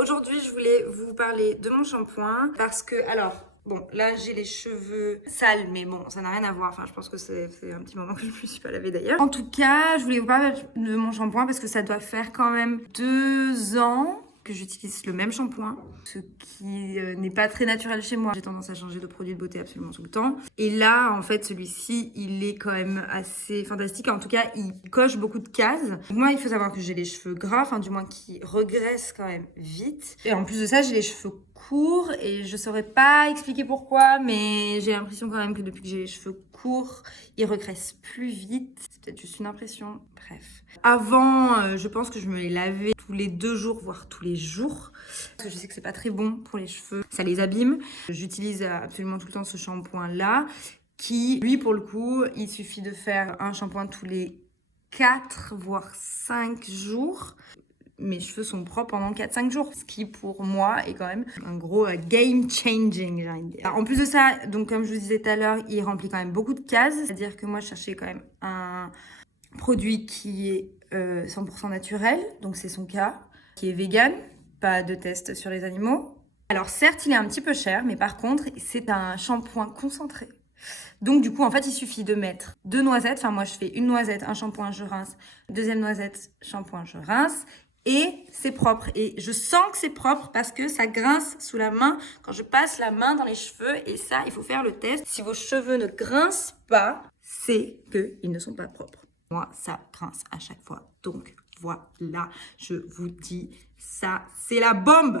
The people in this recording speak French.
Aujourd'hui, je voulais vous parler de mon shampoing parce que, alors, bon, là, j'ai les cheveux sales, mais bon, ça n'a rien à voir. Enfin, je pense que c'est un petit moment que je ne me suis pas lavée d'ailleurs. En tout cas, je voulais vous parler de mon shampoing parce que ça doit faire quand même 2 ans que j'utilise le même shampoing, ce qui n'est pas très naturel chez moi. J'ai tendance à changer de produit de beauté absolument tout le temps. Et là, en fait, celui-ci, il est quand même assez fantastique. En tout cas, il coche beaucoup de cases. Donc moi, il faut savoir que j'ai les cheveux gras, enfin du moins qui regraissent quand même vite. Et en plus de ça, j'ai les cheveux courts et je saurais pas expliquer pourquoi, mais j'ai l'impression quand même que depuis que j'ai les cheveux courts, ils regraissent plus vite. C'est peut-être juste une impression. Bref. Avant, je pense que je me les lavais tous les 2 jours, voire tous les jours. Parce que je sais que c'est pas très bon pour les cheveux. Ça les abîme. J'utilise absolument tout le temps ce shampoing-là. Qui, lui, pour le coup, il suffit de faire un shampoing tous les 4, voire 5 jours. Mes cheveux sont propres pendant 4-5 jours, ce qui pour moi est quand même un gros game changing, j'ai envie de dire. En plus de ça, donc comme je vous disais tout à l'heure, il remplit quand même beaucoup de cases, c'est-à-dire que moi je cherchais quand même un produit qui est 100% naturel, donc c'est son cas, qui est vegan, pas de test sur les animaux. Alors certes, il est un petit peu cher, mais par contre, c'est un shampoing concentré. Donc du coup, en fait, il suffit de mettre 2 noisettes. Enfin, moi, je fais une noisette, un shampoing, je rince. Deuxième noisette, shampoing, je rince. Et c'est propre. Et je sens que c'est propre parce que ça grince sous la main quand je passe la main dans les cheveux. Et ça, il faut faire le test. Si vos cheveux ne grincent pas, c'est qu'ils ne sont pas propres. Moi, ça grince à chaque fois. Donc voilà, je vous dis, ça, c'est la bombe!